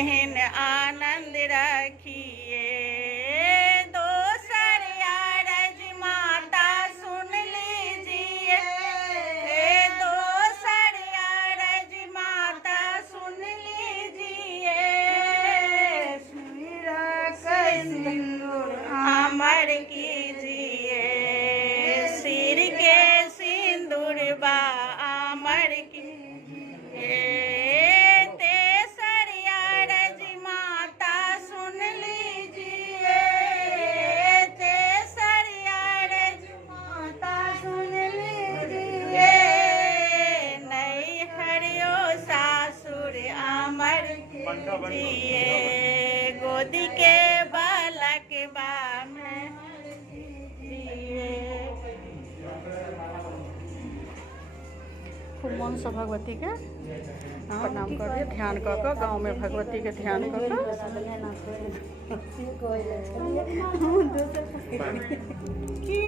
एहन आनंद रखिए। दोसर अरज माता सुन लीजिए, दोसर अरज माता सुन लीजिए। सिंदूर अमर कीजिए, सिर के सिंदूर बा अमर कीजिए। तेसर अरज माता सुन लीजिए, तेसर अरज माता सुन लीजिए। नैहरियो सासुर अमर कीजिए, गोदी के बालक बा में खूब मन से भगवती के प्रणाम करिए, ध्यान कऽ कऽ गाँव में भगवती के ध्यान कऽ कऽ।